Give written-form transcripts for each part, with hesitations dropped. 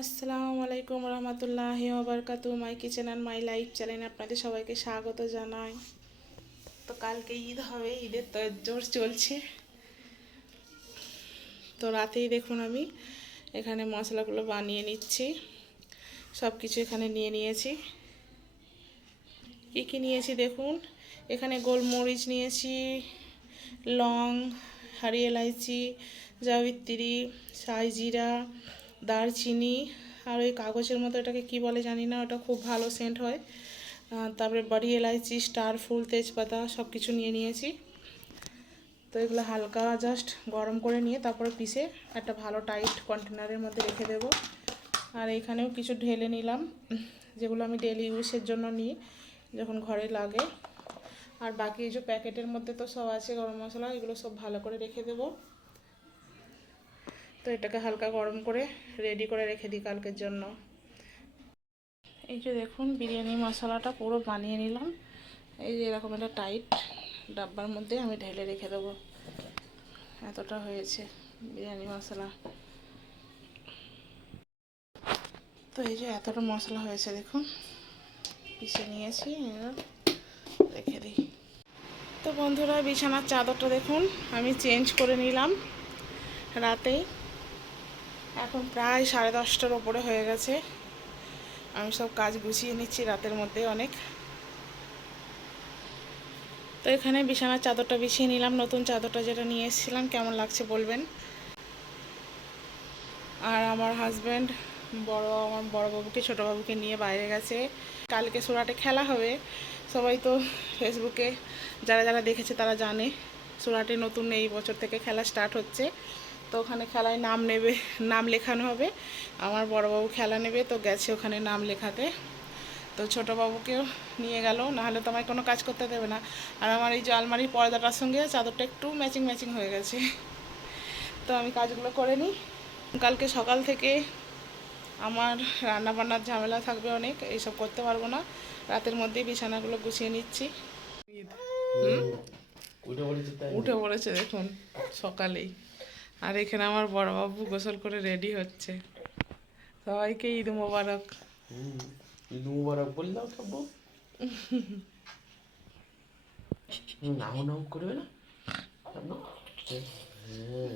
আসসালামু আলাইকুম রহমতুল্লাহি ওবারকাতু। My kitchen and my life চ্যানেলে আপনাদের সবাইকে স্বাগত জানাই। তো কালকে ঈদ হবে, ঈদের তোড়জোড় চলছে। তো রাতেই দেখুন আমি এখানে মশলাগুলো বানিয়ে নিচ্ছি। সব কিছু এখানে নিয়ে নিয়েছি। কী কী নিয়েছি দেখুন, এখানে গোলমরিচ নিয়েছি, লং, হারি এলাইচি, জাবিত্রী, শাহি জিরা, দারচিনি, আর ওই কাগজের মতো এটাকে কি বলে জানি না, ওটা খুব ভালো সেন্ট হয়। তারপরে বড়ি এলাইচি, স্টার ফুল, তেজপাতা সব কিছু নিয়ে নিয়েছি। তো এগুলো হালকা জাস্ট গরম করে নিয়ে তারপরে পিষে একটা ভালো টাইট কন্টেনারের মধ্যে রেখে দেব। আর এখানেও কিছু ঢেলে নিলাম, যেগুলো আমি ডেলি ইউজের জন্য নিই, যখন ঘরে লাগে। আর বাকি এই যে প্যাকেটের মধ্যে তো সব আছে গরম মশলা, এগুলো সব ভালো করে রেখে দেব। তো এটাকে হালকা গরম করে রেডি করে রেখে দিই কালকের জন্য। এই যে দেখুন বিরিয়ানি মশলাটা পুরো বানিয়ে নিলাম। এই যে এরকম একটা টাইট ডাব্বার মধ্যে আমি ঢেলে রেখে দেবো। এতটা হয়েছে বিরিয়ানি মশলা। তো এই যে এতটা মশলা হয়েছে দেখুন, পিষে নিয়েছি, রেখে দিই। তো বন্ধুরা, বিছানার চাদরটা দেখুন আমি চেঞ্জ করে নিলাম রাতেই। এখন প্রায় 10:30টার ওপরে হয়ে গেছে। আমি সব কাজ গুছিয়ে নিচ্ছি রাতের মধ্যে অনেক। তো এখানে বিছানার চাদরটা বিছিয়ে নিলাম, নতুন চাদরটা যেটা নিয়ে এসেছিলাম। কেমন লাগছে বলবেন। আর আমার হাজব্যান্ড আমার বড় বাবুকে ছোটো বাবুকে নিয়ে বাইরে গেছে। কালকে সুরাটে খেলা হবে। সবাই তো ফেসবুকে যারা যারা দেখেছে তারা জানে, সুরাটে নতুন এই বছর থেকে খেলা স্টার্ট হচ্ছে। তো ওখানে খেলায় নাম লেখানো হবে। আমার বড় বাবু খেলা নেবে, তো গেছে ওখানে নাম লেখাতে। তো ছোটো বাবুকেও নিয়ে গেল, নাহলে তো আমায় কোনো কাজ করতে দেবে না। আর আমার এই যে আলমারির পর্দাটার সঙ্গে চাদরটা একটু ম্যাচিং ম্যাচিং হয়ে গেছে। তো আমি কাজগুলো করে নিই। কালকে সকাল থেকে আমার রান্নাবান্নার ঝামেলা থাকবে অনেক, এইসব করতে পারবো না। রাতের মধ্যেই বিছানাগুলো গুছিয়ে নিচ্ছি। উঠে পড়েছে দেখুন সকালেই। আর এখানে আমার বড়বাবু গোসল করে রেডি হচ্ছে। সবাইকে ঈদ মোবারক। ঈদ মুবারক বললাম সব। নাও নাও করবে না।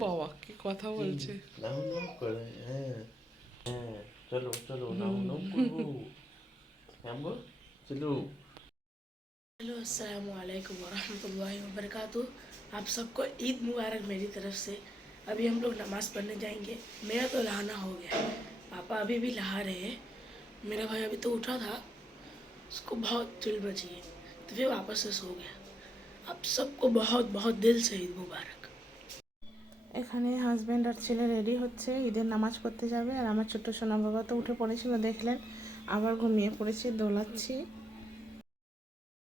বাবা কি কথা বলছে। নাও নাও করে, হ্যাঁ হ্যাঁ, চলো চলো নাও নাও করবো। নামবো, চলো। हेलो अस्सलाम वालेकुम वरहमतुल्लाहि वबरकातुह। आप सबको ईद मुबारक मेरी तरफ से। अभी हम लोग नमाज़ पढ़ने जाएंगे। मेरा तो नहाना हो गया है, पापा अभी भी नहा रहे हैं। मेरा भाई अभी तो उठा था, उसको बहुत चिल मची है तो फिर वापस से सो गया। आप सबको बहुत बहुत दिल से ईद मुबारक। এখানে হাজব্যান্ড আর ছেলে রেডি হচ্ছে, ঈদের নামাজ পড়তে যাবে। আর আমার ছোট্ট সোনা বাবা তো উঠে পড়েছিল, দেখলেন, আবার ঘুমিয়ে পড়েছি, দোলাচ্ছি।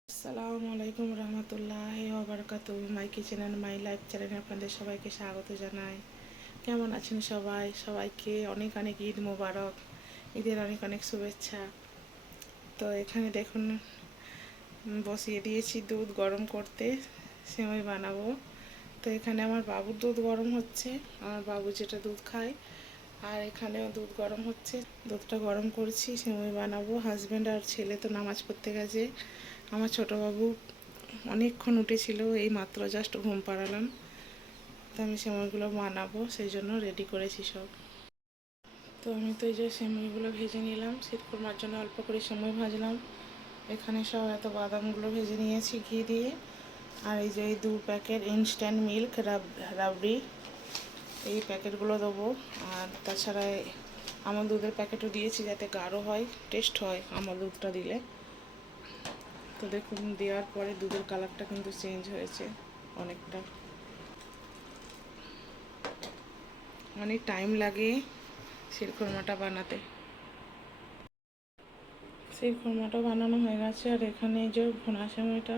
আসসালামু আলাইকুম রহমতুল্লাহি ওবারকাতু। My kitchen and my life চ্যানেলে আপনাদের সবাইকে স্বাগত জানাই। কেমন আছেন সবাই? সবাইকে অনেক অনেক ঈদ মোবারক, ঈদের অনেক অনেক শুভেচ্ছা। তো এখানে দেখুন বসিয়ে দিয়েছি দুধ গরম করতে, সেমাই বানাবো। তো এখানে আমার বাবুর দুধ গরম হচ্ছে, আমার বাবু যেটা দুধ খায়। আর এখানেও দুধ গরম হচ্ছে, দুধটা গরম করছি, সেমাই বানাবো। হাজব্যান্ড আর ছেলে তো নামাজ পড়তে গেছে। আমার ছোটো বাবু অনেকক্ষণ উঠেছিল, এই মাত্র জাস্ট ঘুম পাড়ালাম। তো আমি সেমাইগুলো বানাবো, সেই জন্য রেডি করেছি সব। তো আমি তো এই যে সেমাইগুলো ভেজে নিলাম, শীত কোরমার জন্য অল্প করে সেমাই ভাজলাম। এখানে সব এত বাদামগুলো ভেজে নিয়েছি ঘি দিয়ে। আর এই যে এই 2 প্যাকেট ইনস্ট্যান্ট মিল্ক রাবড়ি, এই প্যাকেটগুলো দেবো। আর তাছাড়া আমল দুধের প্যাকেটও দিয়েছি, যাতে গাঢ় হয়, টেস্ট হয় আমল দুধটা দিলে। তো দেখুন দেওয়ার পরে দুধের কালারটা কিন্তু চেঞ্জ হয়েছে অনেকটা। অনেক টাইম লাগে শিরখুরমাটা বানাতে। শিরখুরমাটা বানানো হয়ে গেছে। আর এখানে এই যে ভুনা সেমাইটা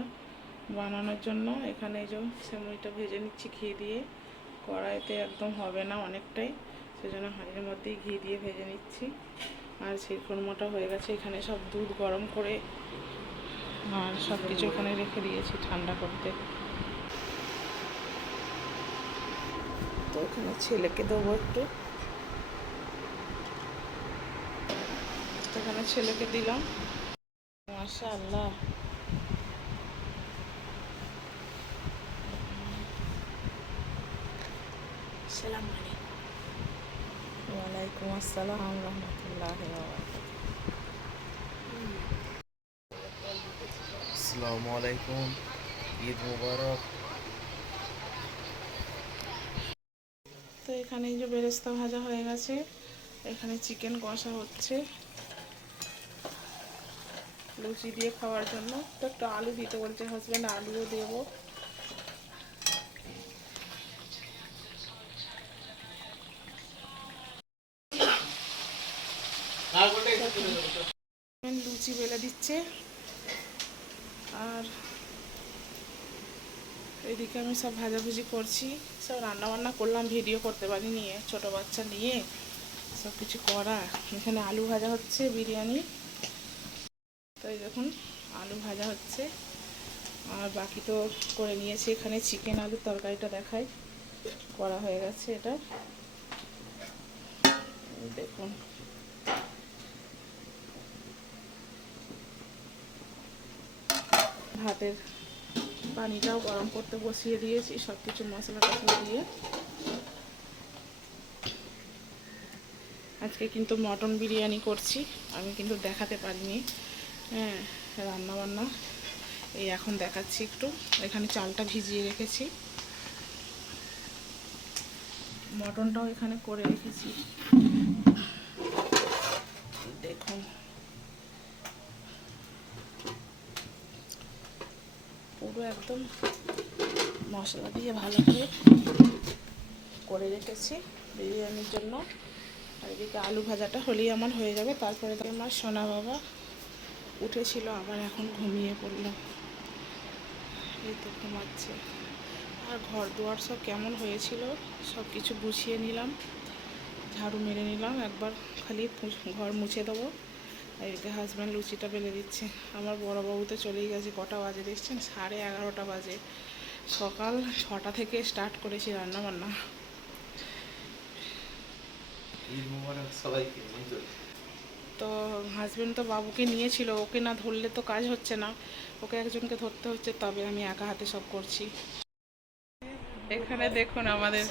বানানোর জন্য এখানে এই যে সেমাইটা ভেজে নিচ্ছি ঘি দিয়ে। কড়াইতে একদম হবে না অনেকটাই, সেজন্য হাঁড়ির মধ্যেই ঘি দিয়ে ভেজে নিচ্ছি। আর শিরখুরমাটা হয়ে গেছে, এখানে সব দুধ গরম করে আর সব কিছু এখানে রেখে দিয়েছি ঠান্ডা করতে। তো এখানে ছেলেকে দেবো একটু। এখানে ছেলেকে দিলাম। মাশাআল্লাহ। সালাম আলাইকুম। ওয়ালাইকুম আসসালাম রহমতুল্লাহি ওয়া বারাকাতুহু। আসসালামু আলাইকুম, ঈদ মুবারক। তো এখানে এই যে বেরেস্তা ভাজা হয়ে গেছে, এখানে চিকেন কষা হচ্ছে লুচি দিয়ে খাওয়ার জন্য। তো একটু আলু দিতে বলছে হাজব্যান্ড, আলুও দেবো। লুচি বেলে দিচ্ছে, আর এদিকে আমি সব ভাজাভুজি করছি, সব রান্না বান্না করলাম, ভিডিও করতে পারি নিয়ে, ছোটো বাচ্চা নিয়ে সব কিছু করা। এখানে আলু ভাজা হচ্ছে, বিরিয়ানি। তো এই দেখুন আলু ভাজা হচ্ছে, আর বাকি তো করে নিয়েছি। এখানে চিকেন আলুর তরকারিটা দেখাই, করা হয়ে গেছে এটা দেখুন। ভাতের পানিটাও গরম করতে বসিয়ে দিয়েছি, সব কিছু মশলা টশলা দিয়ে। আজকে কিন্তু মটন বিরিয়ানি করছি, আমি কিন্তু দেখাতে পারিনি। হ্যাঁ, রান্না বান্না এই এখন দেখাচ্ছি একটু। এখানে চালটা ভিজিয়ে রেখেছি, মটনটাও এখানে করে রেখেছি দেখুন। পুরো একদম মশলা দিয়ে ভালো করে রেখেছি বিরিয়ানির জন্য। আর এদিকে আলু ভাজাটা হলেই আমার হয়ে যাবে। তারপরে আমার সোনা বাবা উঠেছিল, আবার এখন ঘুমিয়ে পড়লো, এই তো ঘুমাচ্ছে। আর ঘর দুয়ার সব কেমন হয়েছিল সব কিছু গুছিয়ে নিলাম, ঝাড়ু মেরে নিলাম, একবার খালি ঘর মুছে দেবো। আর এদিকে হাজব্যান্ড লুচিটা বেলে দিচ্ছে। আমার বড় বাবু তো চলেই গেছে। কটা বাজে দেখছেন? 11:30 বাজে। সকাল 6টা থেকে স্টার্ট করেছি রান্না বান্না। ঈদ মুবারক সবাইকে। তো হাজব্যান্ড তো বাবুকে নিয়েছিল, ওকে না ধরলে তো কাজ হচ্ছে না, ওকে একজনকে ধরতে হচ্ছে, তবে আমি একা হাতে সব করছি। এখানে দেখুন আমাদের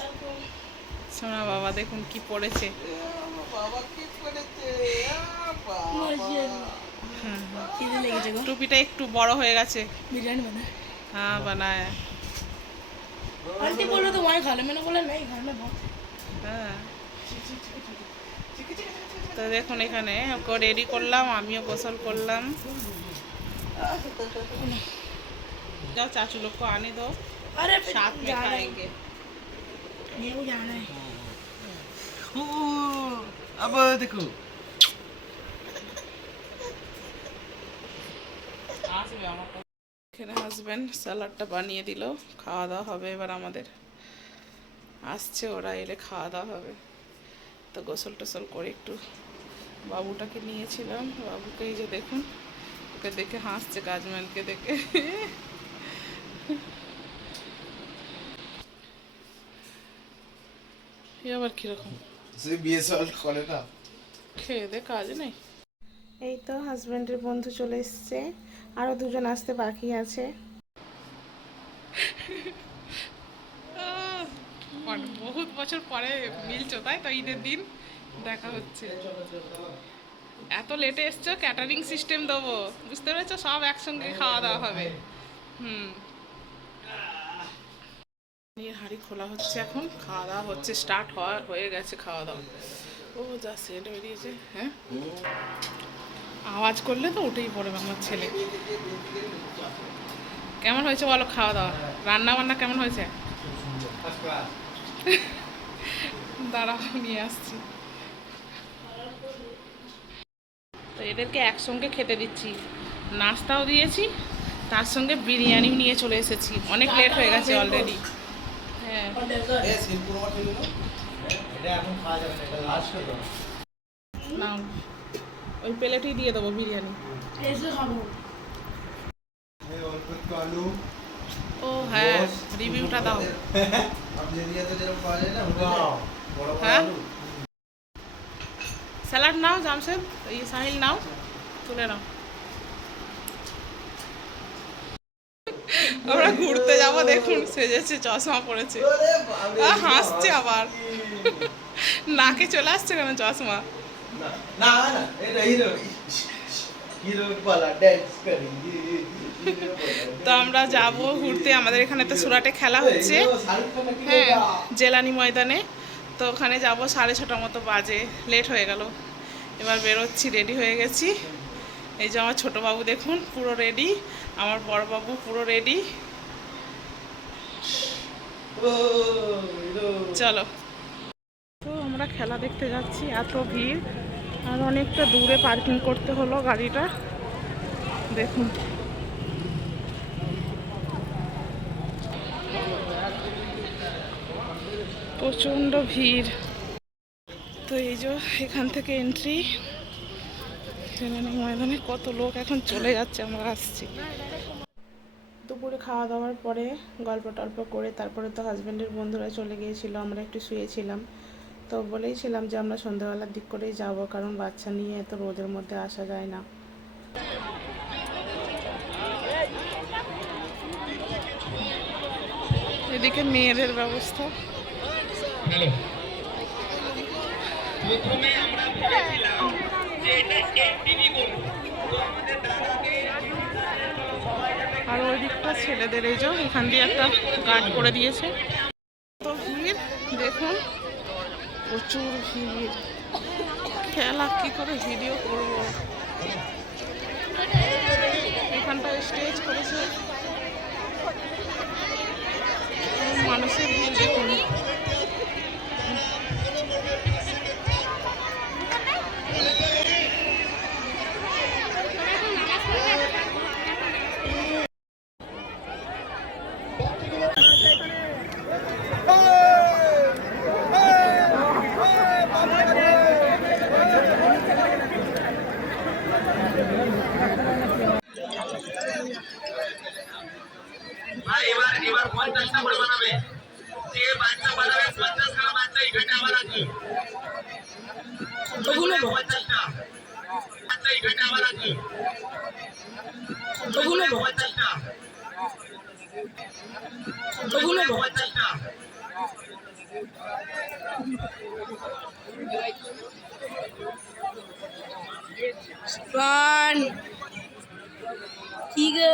সোনা বাবা, দেখুন কি পড়েছে। খিদে লেগেছে গো। টুপিটা একটু বড় হয়ে গেছে। बिरयानी बना है। हाँ बनाया। आंटी बोलो तो वहीं खा ले, मैंने बोला नहीं घर में बहुत है। হ্যাঁ, তো দেখুন এখানে ওকে রেডি করলাম, আমিও গোসল করলাম। যাও চাচু লোক को आने दो, अरे साथ में जाना है। खाएंगे। ये वो जाना है। अब देखो এখানে হাজব্যান্ড স্যালাডটা বানিয়ে দিল, খাওয়া দাওয়া হবে এবার আমাদের। আসছে ওরা, এলে খাওয়া দাওয়া হবে। তো গোসল টোসল করে একটু বাবুটাকে নিয়েছিলাম, বাবুকে এই যে দেখুন, ওকে দেখে হাসছে, কাজম্যানকে দেখে। এ আবার কিরকম সে বিয়ে সল্ট করে না, খেয়ে দে কাজ নেই। এই তো হাজব্যান্ডের বন্ধু চলে এসছে, আরও দুজন আসতে বাকি আছে। বহুত বছর পরে মিলছো, তাই তো? ঈদের দিন দেখা হচ্ছে। এত লেটে এসছো, ক্যাটারিং সিস্টেম দেবো, বুঝতে পেরেছো? সব একসঙ্গে খাওয়া দাওয়া হবে। হাঁড়ি খোলা হচ্ছে, এখন খাওয়া দাওয়া হচ্ছে, স্টার্ট হয়ে গেছে খাওয়া দাওয়া। ও যা সেন্ট বেরিয়েছে, হ্যাঁ আওয়াজ করলে তো উঠেই পড়বে আমার ছেলে। কেমন হয়েছে বলো খাওয়া দাওয়া? রান্না বান্না কেমন হয়েছে? দাঁড়াও নিয়ে আসছি। তো এদেরকে একসঙ্গে খেতে দিচ্ছি, নাস্তাও দিয়েছি, তার সঙ্গে বিরিয়ানিও নিয়ে চলে এসেছি। অনেক লেট হয়ে গেছে অলরেডি। হ্যাঁ, और डेजर्ट। নাও ওই প্লেটেই দিয়ে দেবো বিরিয়ানি। ऐसे खाओ। ও হ্যাঁ, রিভিউটা দাও। হ্যাঁ স্যালাড নাও জামশেদ, এই সাহিল নাও, তুলে নাও। আমরা ঘুরতে যাবো, দেখুন সেজেছে, চশমা পড়েছে, হাসছে আবার, নাকে চলে আসছে কেন চশমা। না না না, এটা হিরো, হিরো वाला डांस करेंगे। তো আমরা যাব ঘুরতে, আমাদের এখানে তো সুরাটে খেলা হচ্ছে, হ্যাঁ জেলানি ময়দানে। তো ওখানে যাব, 6:30 মতো বাজে, লেট হয়ে গেল। এবার বেরোচ্ছি, রেডি হয়ে গেছি। এই যে আমার ছোটো বাবু দেখুন পুরো রেডি, আমার বড় বাবু পুরো রেডি। চলো, তো আমরা খেলা দেখতে যাচ্ছি, এত ভিড়, আর অনেকটা দূরে পার্কিং করতে হলো গাড়িটা, দেখুন। প্রচণ্ড ভিড়। তো এই যে এখান থেকে এন্ট্রি, সেখানে ময়দানে কত লোক এখন চলে যাচ্ছে, আমরা আসছি। দুপুরে খাওয়া দাওয়ার পরে গল্প টল্প করে তারপরে তো হাজব্যান্ডের বন্ধুরা চলে গিয়েছিল, আমরা একটু শুয়েছিলাম। তো বলেইছিলাম যে আমরা সন্ধ্যাবেলার দিক করেই যাব, কারণ বাচ্চা নিয়ে এত রোদের মধ্যে আসা যায় না। এদিকে মেয়েদের ব্যবস্থা। আর ওই দিকটা ছেলেদের, এই যে এখান দিয়ে একটা গার্ড করে দিয়েছে। তো ভিড় দেখুন, প্রচুর ভিড়, খেলা কি করে ভিডিও করব। এখানটা স্টেজ করেছে, মানুষের ভিড় দেখুন। এবার 50টা করে বানাবে, যে বাচ্চা বানাবে 50 খানা বাচ্চা এখানে আবার আছে, কতগুলো 50টা বাচ্চা এখানে আবার আছে, কতগুলো 50টা, কতগুলো 50টা। পান কি গো,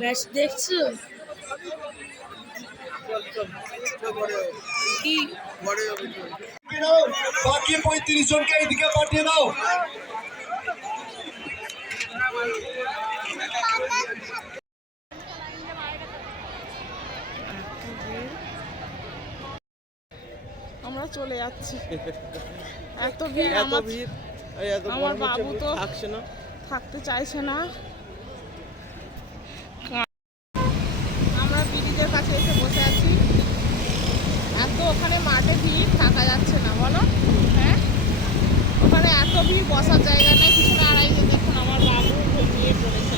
ম্যাচ দেখছো? কি বাকি 35 জনকে এইদিকে পাঠিয়ে দাও। আমরা চলে যাচ্ছি, এত ভিড়, আমার বাবু তো থাকছে না, থাকতে চাইছে না। আমরা ব্রিজের কাছে এসে বসে আছি, এত ওখানে মাঠে ভিড়, থাকা যাচ্ছে না বলো, হ্যাঁ ওখানে এত ভিড়, বসার জায়গা নেই, কিছু না। আর এই যে দেখুন আমার বাবু ঘুমিয়ে পড়েছে,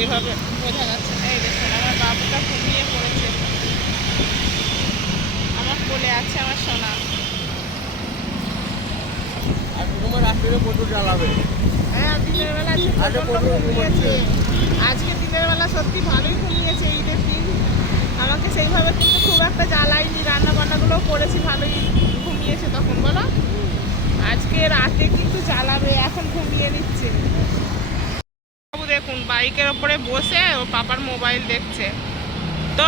এইভাবে বোঝা যাচ্ছে না। এই দেখুন আমার বাবুটা ঘুমিয়ে পড়েছে, আমার কোলে আছে আমার সোনা। আর তোমার রাত্রে প্রচুর জ্বালাবে। হ্যাঁ দিনের বেলা ঘুমিয়েছে, আজকে দিনের বেলা সত্যি ভালোই ঘুমিয়েছে। ঈদের দিন আমাকে সেইভাবে কিন্তু খুব একটা জ্বালাইনি, রান্না বান্নাগুলো করেছি, ভালোই ঘুমিয়েছে তখন বলো। আজকে রাতে কিন্তু জ্বালাবে, এখন ঘুমিয়ে নিচ্ছে। দেখুন বাইকের ওপরে বসে ও পাপার মোবাইল দেখছে। तो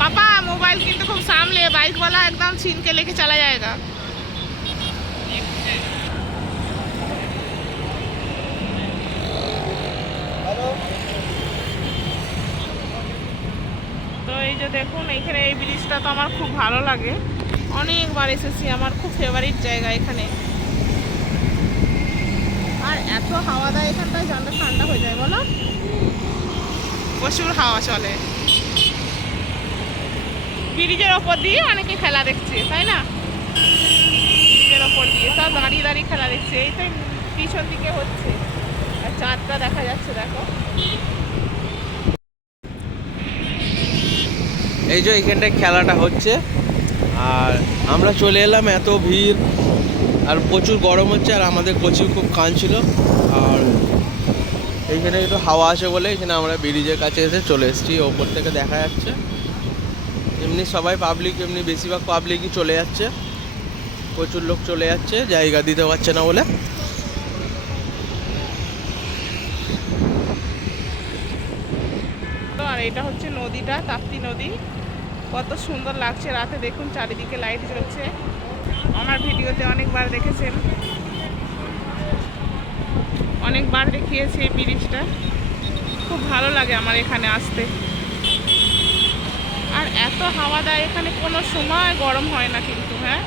पापा मोबाइल কিন্তু খুব সামলে, बाइक वाला एकदम छीन के लेके चला जाएगा। তো এই যে দেখুন এইখানে এই ব্রিজটা তো আমার খুব ভালো লাগে, অনেকবার এসেছি, আমার খুব ফেভারিট জায়গা এখানে। আর এত হাওয়া দেয় এখানটায়, জানলা ঠান্ডা হয়ে যায় বলো, প্রচুর হাওয়া চলে। ব্রিজের ওপর দিয়ে অনেকে খেলা দেখছে তাই না, ব্রিজের ওপর দিয়ে সব দাঁড়িয়ে দাঁড়িয়ে খেলা দেখছে। এই তো পিছন দিকে হচ্ছে, আর চাঁদটা দেখা যাচ্ছে দেখো। এই যে এখানটায় খেলাটা হচ্ছে, আর আমরা চলে এলাম, এত ভিড় আর প্রচুর গরম হচ্ছে, আর আমাদের কচি খুব কাঁদছিল। আর এইখানে একটু হাওয়া আসে বলে এখানে আমরা ব্রিজের কাছে এসে চলে এসেছি, ওপর থেকে দেখা যাচ্ছে। এমনি সবাই পাবলিক, এমনি বেশিরভাগ পাবলিকই চলে যাচ্ছে, প্রচুর লোক চলে যাচ্ছে, জায়গা দিতে পারছে না বলে। তো আর এটা হচ্ছে নদীটা, তাপ্তি নদী। কত সুন্দর লাগছে রাতে, দেখুন চারিদিকে লাইট জ্বলছে। আমার ভিডিওতে অনেকবার দেখেছেন, অনেকবার দেখিয়েছি এই ব্রিজটা। খুব ভালো লাগে আমার এখানে আসতে, আর এত হাওয়া দেয় এখানে, কোনো সময় গরম হয় না কিন্তু। হ্যাঁ,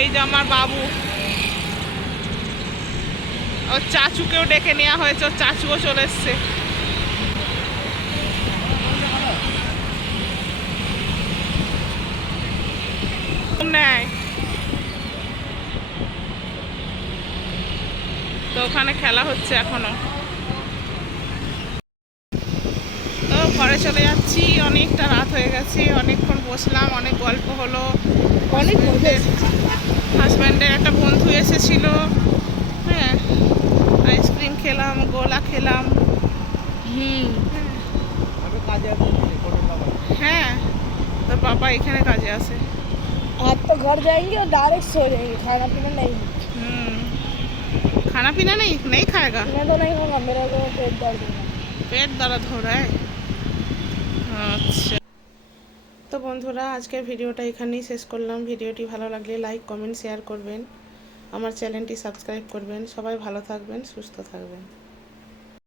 এই যে আমার বাবু, ওর চাচুকেও ডেকে নেওয়া হয়েছে, ওর চাচুও চলে এসছে। নেয় তো ওখানে খেলা হচ্ছে এখনো। তো ঘরে চলে যাচ্ছি, অনেকটা রাত হয়ে গেছে, অনেকক্ষণ বসলাম, অনেক গল্প হলো। অনেক মজা হাজব্যান্ডের একটা বন্ধু এসেছিল, হ্যাঁ, আইসক্রিম খেলাম, গোলা খেলাম। হ্যাঁ, তোর পাপা এখানে কাজে আসে। आज तो घर जाएंगे और डायरेक्ट सो जाएंगे, खाना पीना नहीं। खाना पीना नहीं नहीं खाएगा? मैं तो नहीं खाऊंगा, मेरा तो पेट दर्द है। পেট দরদ हो रहा है। আচ্ছা, তো বন্ধুরা আজকের ভিডিওটা এখানেই শেষ করলাম। ভিডিওটি ভালো লাগলে লাইক, কমেন্ট, শেয়ার করবেন, আমার চ্যানেলটি সাবস্ক্রাইব করবেন। সবাই ভালো থাকবেন, সুস্থ থাকবেন।